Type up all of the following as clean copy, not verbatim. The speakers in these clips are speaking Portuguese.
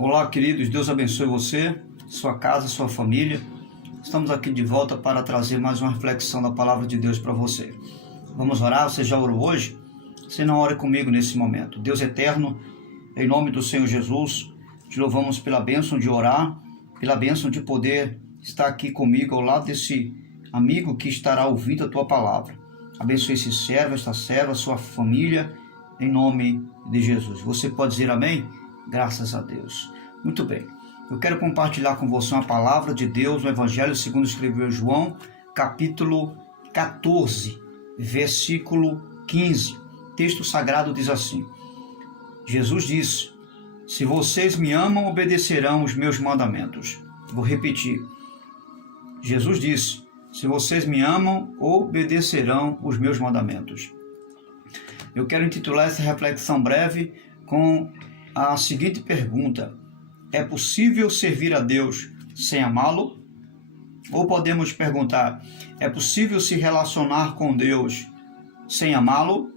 Olá, queridos, Deus abençoe você, sua casa, sua família. Estamos aqui de volta para trazer mais uma reflexão da palavra de Deus para você. Vamos orar? Você já orou hoje? Você não ore comigo nesse momento. Deus eterno, em nome do Senhor Jesus, te louvamos pela bênção de orar, pela bênção de poder estar aqui comigo ao lado desse amigo que estará ouvindo a tua palavra. Abençoe esse servo, esta serva, sua família, em nome de Jesus. Você pode dizer amém? Graças a Deus. Muito bem. Eu quero compartilhar com você uma palavra de Deus, no Evangelho segundo escreveu João, capítulo 14, versículo 15. O texto sagrado diz assim: Jesus disse: se vocês me amam, obedecerão os meus mandamentos. Vou repetir. Jesus disse: se vocês me amam, obedecerão os meus mandamentos. Eu quero intitular essa reflexão breve com a seguinte pergunta: é possível servir a Deus sem amá-lo? Ou podemos perguntar: é possível se relacionar com Deus sem amá-lo?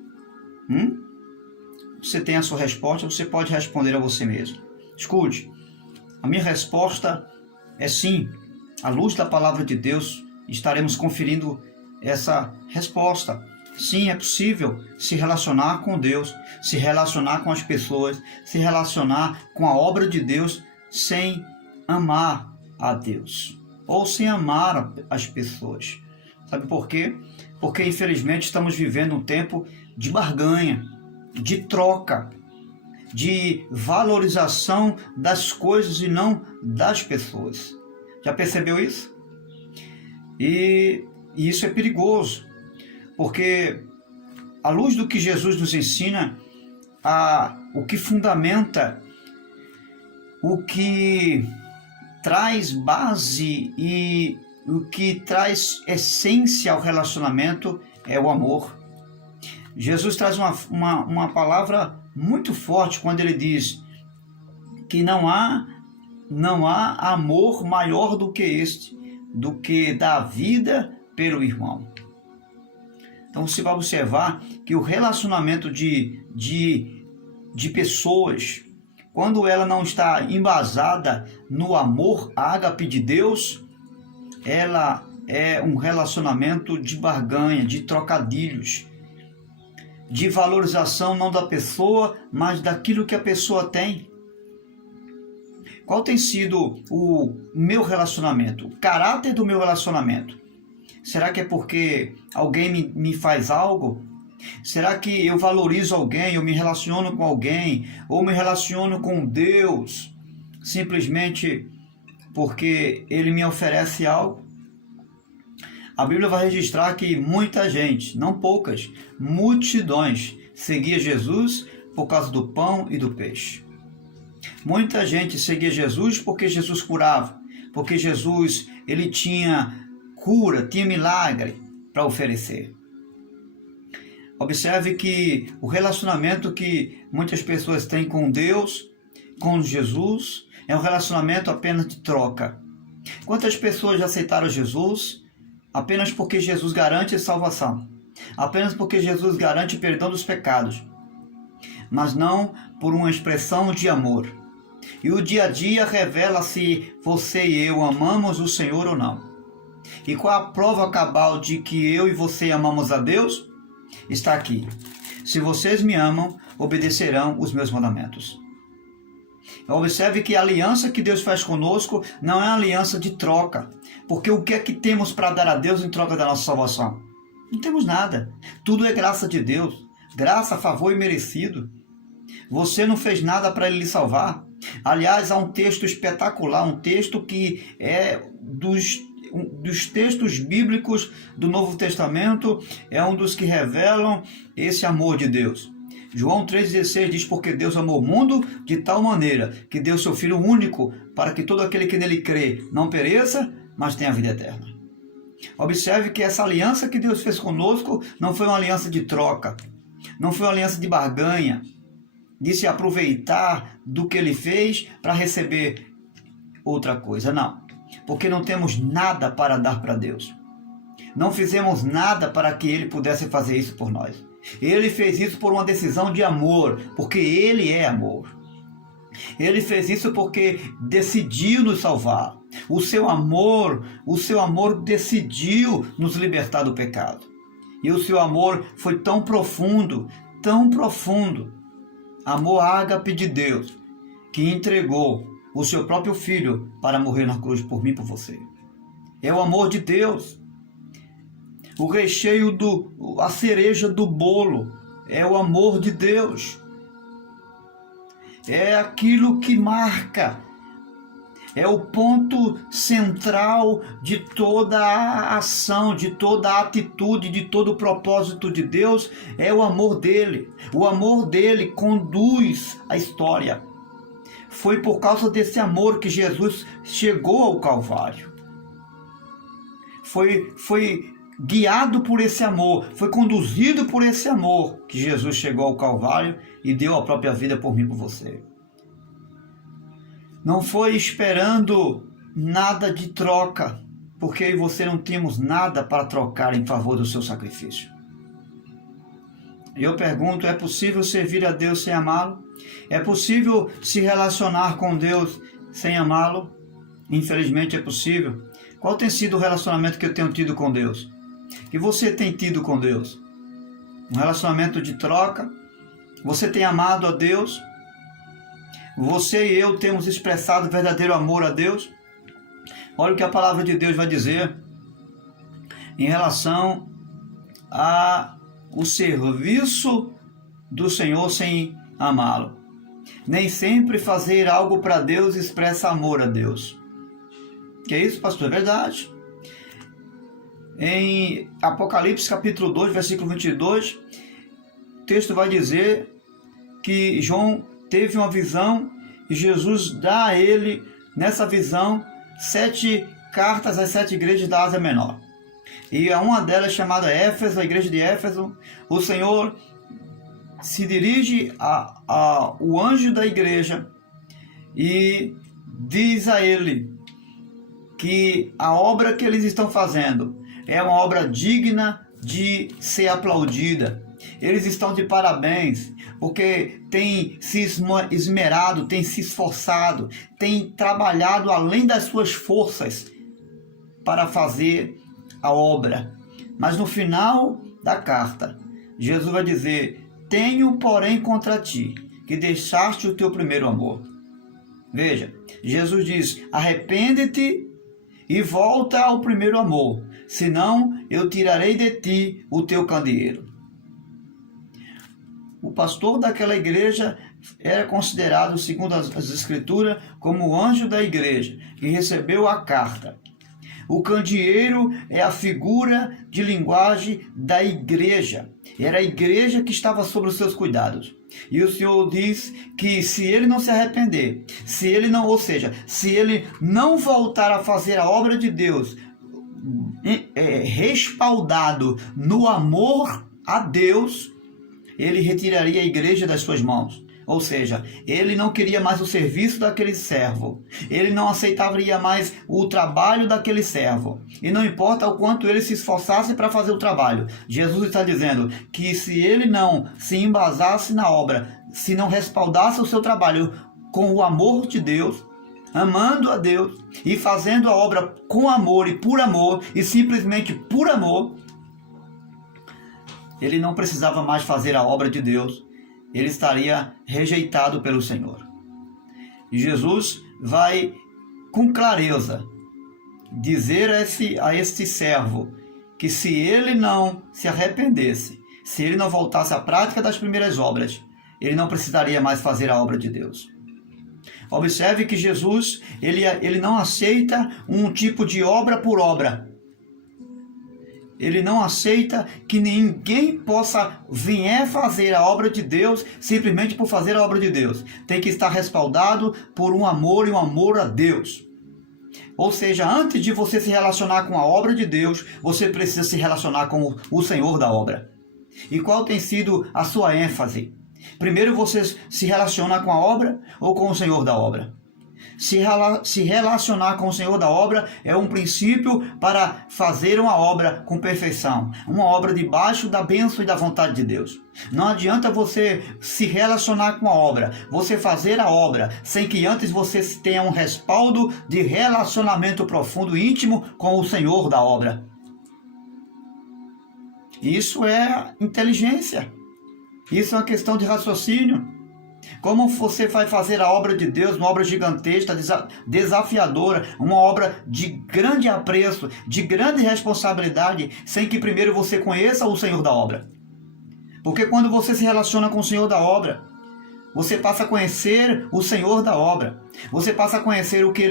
Você tem a sua resposta, você pode responder a você mesmo. Escute, a minha resposta é sim. À luz da palavra de Deus, estaremos conferindo essa resposta. Sim, é possível se relacionar com Deus, se relacionar com as pessoas, se relacionar com a obra de Deus sem amar a Deus ou sem amar as pessoas. Sabe por quê? Porque infelizmente estamos vivendo um tempo de barganha, de troca, de valorização das coisas e não das pessoas. Já percebeu isso? E isso é perigoso, porque à luz do que Jesus nos ensina, o que fundamenta, o que traz base e o que traz essência ao relacionamento é o amor. Jesus traz uma palavra muito forte quando ele diz que não há amor maior do que este, do que dar vida pelo irmão. Então você vai observar que o relacionamento de pessoas, quando ela não está embasada no amor ágape de Deus, ela é um relacionamento de barganha, de trocadilhos, de valorização não da pessoa, mas daquilo que a pessoa tem. Qual tem sido o meu relacionamento, o caráter do meu relacionamento? Será que é porque alguém me faz algo? Será que eu valorizo alguém, eu me relaciono com alguém, ou me relaciono com Deus simplesmente porque Ele me oferece algo? A Bíblia vai registrar que muita gente, não poucas, multidões, seguia Jesus por causa do pão e do peixe. Muita gente seguia Jesus porque Jesus curava, porque Jesus ele tinha cura, tinha milagre para oferecer. Observe que o relacionamento que muitas pessoas têm com Deus, com Jesus, é um relacionamento apenas de troca. Quantas pessoas já aceitaram Jesus apenas porque Jesus garante salvação, apenas porque Jesus garante perdão dos pecados, mas não por uma expressão de amor? E o dia a dia revela se você e eu amamos o Senhor ou não. E qual a prova cabal de que eu e você amamos a Deus? Está aqui: se vocês me amam, obedecerão os meus mandamentos. Observe que a aliança que Deus faz conosco não é uma aliança de troca, porque o que é que temos para dar a Deus em troca da nossa salvação? Não temos nada. Tudo é graça de Deus, graça, favor e merecido. Você não fez nada para Ele lhe salvar. Aliás, há um texto espetacular, um texto que é dos textos bíblicos do Novo Testamento, é um dos que revelam esse amor de Deus. João 3,16 diz: porque Deus amou o mundo de tal maneira que deu seu Filho único, para que todo aquele que nele crê não pereça, mas tenha a vida eterna. Observe que essa aliança que Deus fez conosco não foi uma aliança de troca, não foi uma aliança de barganha, de se aproveitar do que Ele fez para receber outra coisa. Não, porque não temos nada para dar para Deus. Não fizemos nada para que Ele pudesse fazer isso por nós. Ele fez isso por uma decisão de amor, porque Ele é amor. Ele fez isso porque decidiu nos salvar. O seu amor decidiu nos libertar do pecado. E o seu amor foi tão profundo, amor ágape de Deus, que entregou o seu próprio Filho para morrer na cruz por mim e por você. É o amor de Deus. O recheio, a cereja do bolo é o amor de Deus. É aquilo que marca, é o ponto central de toda a ação, de toda a atitude, de todo o propósito de Deus, é o amor dele. O amor dele conduz a história. Foi por causa desse amor que Jesus chegou ao Calvário. Foi guiado por esse amor, foi conduzido por esse amor que Jesus chegou ao Calvário e deu a própria vida por mim e por você. Não foi esperando nada de troca, porque eu e você não tínhamos nada para trocar em favor do seu sacrifício. Eu pergunto, é possível servir a Deus sem amá-lo? É possível se relacionar com Deus sem amá-lo? Infelizmente é possível. Qual tem sido o relacionamento que eu tenho tido com Deus? Que você tem tido com Deus? Um relacionamento de troca? Você tem amado a Deus? Você e eu temos expressado verdadeiro amor a Deus? Olha o que a palavra de Deus vai dizer em relação ao serviço do Senhor sem amá-lo. Nem sempre fazer algo para Deus expressa amor a Deus. Que é isso, pastor? É verdade. Em Apocalipse capítulo 2, versículo 22, o texto vai dizer que João teve uma visão e Jesus dá a ele, nessa visão, 7 cartas às 7 igrejas da Ásia Menor. E a uma delas, chamada Éfeso, a igreja de Éfeso, o Senhor se dirige ao anjo da igreja e diz a ele que a obra que eles estão fazendo é uma obra digna de ser aplaudida. Eles estão de parabéns, porque têm se esmerado, têm se esforçado, têm trabalhado além das suas forças para fazer a obra. Mas no final da carta, Jesus vai dizer: tenho, porém, contra ti, que deixaste o teu primeiro amor. Veja, Jesus diz: arrepende-te e volta ao primeiro amor, senão eu tirarei de ti o teu candeeiro. O pastor daquela igreja era considerado, segundo as escrituras, como o anjo da igreja, que recebeu a carta. O candeeiro é a figura de linguagem da igreja. Era a igreja que estava sob os seus cuidados. E o Senhor diz que se ele não se arrepender, se ele não voltar a fazer a obra de Deus, respaldado no amor a Deus, ele retiraria a igreja das suas mãos. Ou seja, ele não queria mais o serviço daquele servo. Ele não aceitaria mais o trabalho daquele servo. E não importa o quanto ele se esforçasse para fazer o trabalho. Jesus está dizendo que se ele não se embasasse na obra, se não respaldasse o seu trabalho com o amor de Deus, amando a Deus e fazendo a obra com amor e por amor e simplesmente por amor, ele não precisava mais fazer a obra de Deus. Ele estaria rejeitado pelo Senhor. E Jesus vai com clareza dizer a este servo que se ele não se arrependesse, se ele não voltasse à prática das primeiras obras, ele não precisaria mais fazer a obra de Deus. Observe que Jesus ele não aceita um tipo de obra por obra. Ele não aceita que ninguém possa vir fazer a obra de Deus simplesmente por fazer a obra de Deus. Tem que estar respaldado por um amor e um amor a Deus. Ou seja, antes de você se relacionar com a obra de Deus, você precisa se relacionar com o Senhor da obra. E qual tem sido a sua ênfase? Primeiro você se relaciona com a obra ou com o Senhor da obra? Se relacionar com o Senhor da obra é um princípio para fazer uma obra com perfeição, uma obra debaixo da bênção e da vontade de Deus. Não adianta você se relacionar com a obra, você fazer a obra, sem que antes você tenha um respaldo de relacionamento profundo e íntimo com o Senhor da obra. Isso é inteligência, isso é uma questão de raciocínio. Como você vai fazer a obra de Deus, uma obra gigantesca, desafiadora, uma obra de grande apreço, de grande responsabilidade, sem que primeiro você conheça o Senhor da obra? Porque quando você se relaciona com o Senhor da obra, você passa a conhecer o Senhor da obra. Você passa a conhecer o que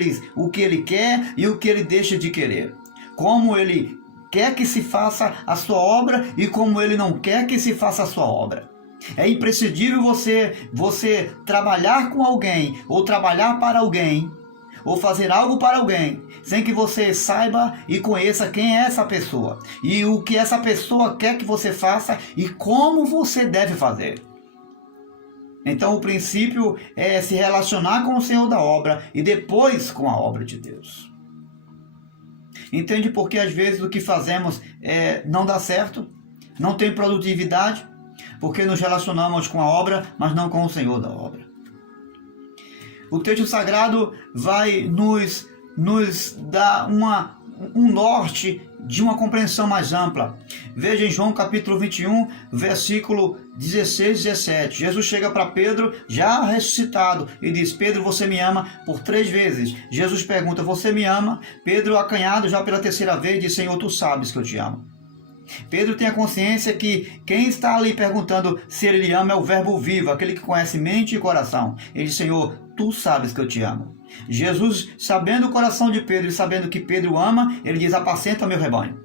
Ele quer e o que Ele deixa de querer. Como Ele quer que se faça a sua obra e como Ele não quer que se faça a sua obra. É imprescindível você trabalhar com alguém, ou trabalhar para alguém, ou fazer algo para alguém, sem que você saiba e conheça quem é essa pessoa, e o que essa pessoa quer que você faça, e como você deve fazer. Então o princípio é se relacionar com o Senhor da obra, e depois com a obra de Deus. Entende porque às vezes o que fazemos não dá certo, não tem produtividade, porque nos relacionamos com a obra, mas não com o Senhor da obra. O texto sagrado vai nos dar um norte de uma compreensão mais ampla. Veja em João capítulo 21, versículo 16 e 17. Jesus chega para Pedro, já ressuscitado, e diz: Pedro, você me ama? Por 3 vezes. Jesus pergunta: você me ama? Pedro, acanhado já pela 3ª vez, diz: Senhor, tu sabes que eu te amo. Pedro tem a consciência que quem está ali perguntando se ele lhe ama é o verbo vivo, aquele que conhece mente e coração. Ele diz: Senhor, tu sabes que eu te amo. Jesus, sabendo o coração de Pedro e sabendo que Pedro ama, ele diz: apacenta meu rebanho.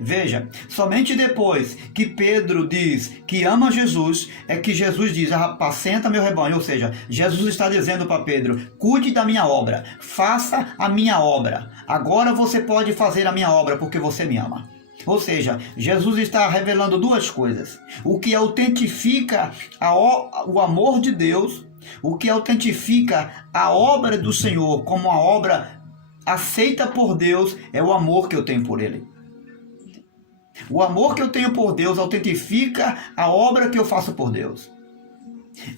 Veja, somente depois que Pedro diz que ama Jesus, é que Jesus diz: apacenta meu rebanho. Ou seja, Jesus está dizendo para Pedro: cuide da minha obra, faça a minha obra. Agora você pode fazer a minha obra porque você me ama. Ou seja, Jesus está revelando 2 coisas. O que autentifica o amor de Deus, o que autentifica a obra do Senhor como uma obra aceita por Deus, é o amor que eu tenho por Ele. O amor que eu tenho por Deus autentifica a obra que eu faço por Deus.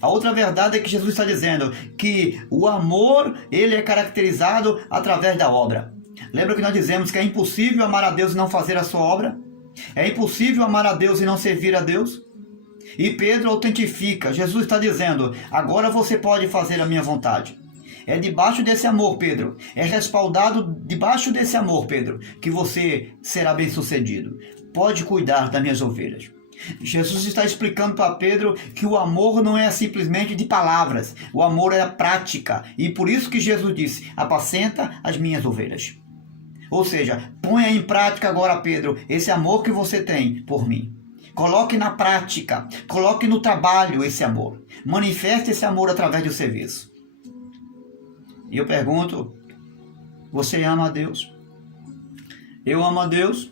A outra verdade é que Jesus está dizendo que o amor, ele é caracterizado através da obra. Lembra que nós dizemos que é impossível amar a Deus e não fazer a sua obra? É impossível amar a Deus e não servir a Deus? E Pedro autentifica. Jesus está dizendo: agora você pode fazer a minha vontade. É debaixo desse amor, Pedro. É respaldado debaixo desse amor, Pedro, que você será bem-sucedido. Pode cuidar das minhas ovelhas. Jesus está explicando para Pedro que o amor não é simplesmente de palavras. O amor é a prática. E por isso que Jesus disse: apacenta as minhas ovelhas. Ou seja, ponha em prática agora, Pedro, esse amor que você tem por mim. Coloque na prática, coloque no trabalho esse amor. Manifeste esse amor através do serviço. E eu pergunto: você ama a Deus? Eu amo a Deus?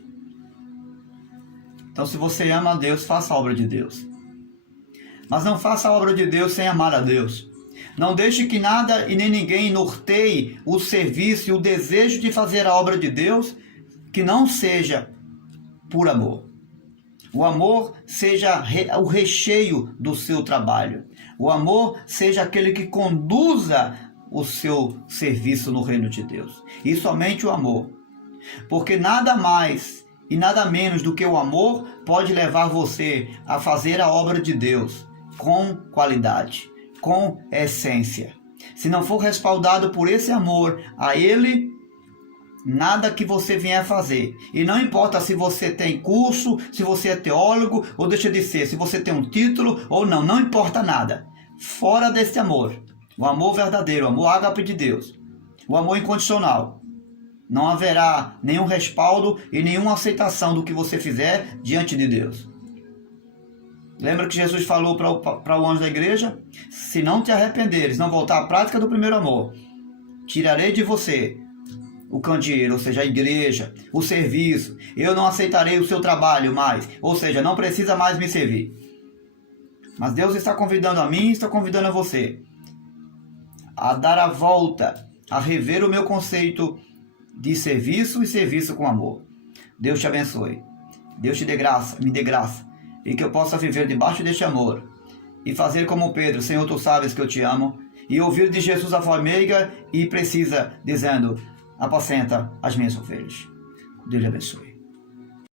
Então, se você ama a Deus, faça a obra de Deus. Mas não faça a obra de Deus sem amar a Deus. Não deixe que nada e nem ninguém norteie o serviço e o desejo de fazer a obra de Deus que não seja por amor. O amor seja o recheio do seu trabalho. O amor seja aquele que conduza o seu serviço no reino de Deus. E somente o amor. Porque nada mais e nada menos do que o amor pode levar você a fazer a obra de Deus com qualidade, com essência. Se não for respaldado por esse amor a Ele, nada que você vier fazer, e não importa se você tem curso, se você é teólogo ou deixa de ser, se você tem um título ou não, não importa nada. Fora desse amor, o amor verdadeiro, o amor ágape de Deus, o amor incondicional, não haverá nenhum respaldo e nenhuma aceitação do que você fizer diante de Deus. Lembra que Jesus falou para o anjo da igreja? Se não te arrependeres, não voltar à prática do primeiro amor, tirarei de você o candeeiro, ou seja, a igreja, o serviço. Eu não aceitarei o seu trabalho mais, ou seja, não precisa mais me servir. Mas Deus está convidando a mim, está convidando a você a dar a volta, a rever o meu conceito de serviço e serviço com amor. Deus te abençoe. Deus te dê graça, me dê graça, e que eu possa viver debaixo deste amor e fazer como Pedro: Senhor, tu sabes que eu te amo, e ouvir de Jesus a voz meiga e precisa, dizendo: apacenta as minhas ovelhas. Deus te abençoe.